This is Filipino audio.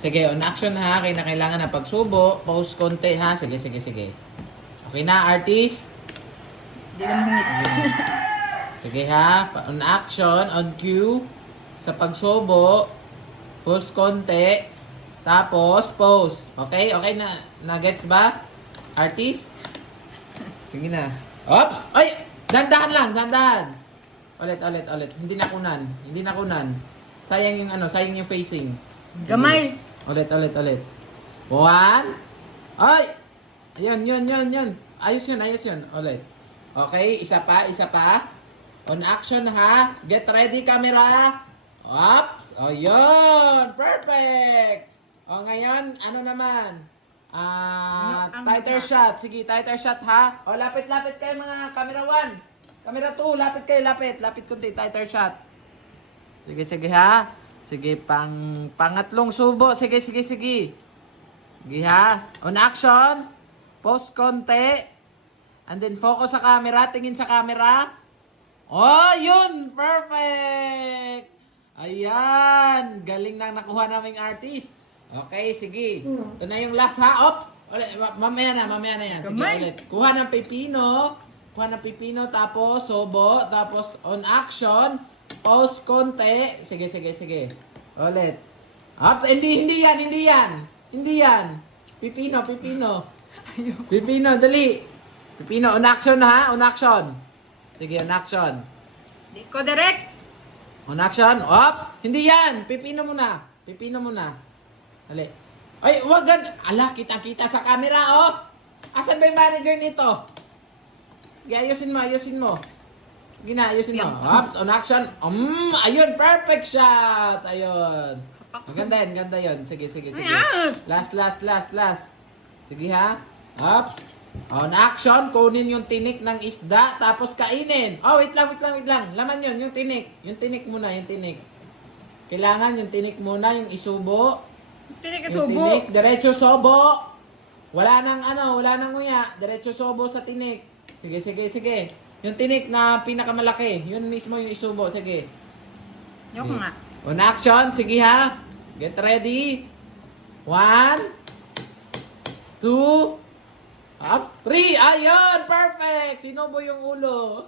Sige, on action ha. Kailangan na pagsubo. Pause konti ha. Sige, sige, sige. Okay na, artist? Hindi na mahingit. Sige ha. On action, on cue. Sa pagsubo. Pause konti. Tapos, pause. Okay? Okay na. Na-gets ba? Artist? Sige na. Oops! Ay! Dandahan lang, dandahan. Ulit. Hindi nakunan. Hindi nakunan. Sayang yung sayang yung facing. Sige. Gamay. Ulit. 1. Ay! Yun. Ayos yun. Ulit. Okay, isa pa. On action ha. Get ready, camera. Oops! O, yun! Perfect! O, ngayon, ano naman? Tighter shot. Sige, tighter shot ha. O, lapit kayo mga camera 1. Camera 2, lapit kayo, lapit. Lapit kunti, tighter shot. Sige ha. Sige, pangatlong subo. Sige. Sige ha. On action. Pause konti. And then focus sa camera. Tingin sa camera. Oh, yun! Perfect! Ayan! Galing nang nakuha naming artist. Okay, sige. Ito na yung last ha. Ops! Mamaya na yan. Sige, Gamay. ulit. Kuha ng pipino, tapos sobo, tapos on action, pause konti. Sige. Ulit. Ops, hindi yan. Pipino. Pipino, dali. Pipino, on action ha, on action. Sige, on action. Di ko direct. On action. Ops! Hindi yan! Pipino muna. Dali. Ay, wag gan. Ala, kita sa camera, oh! Asan ba yung manager nito? Sige, ayusin mo. Sige na, ayusin mo. Ops, on action. Ayun, perfect shot! Ayun. Ganda yun. Sige. Last. Sige ha. Ops. On action, kunin yung tinik ng isda, tapos kainin. Oh, wait lang. Laman yun, yung tinik muna. Kailangan yung tinik muna, yung isubo. Tinik Yung subo. tinik, diretso sobo. Wala nang nguya. Diretso sobo sa tinik. Sige. Yung tinik na pinakamalaki, yun mismo yung isubo. Sige. Yung nga. On action, sige ha. Get ready. 1, 2, up, 3. Ayun, perfect. Sinubo yung ulo.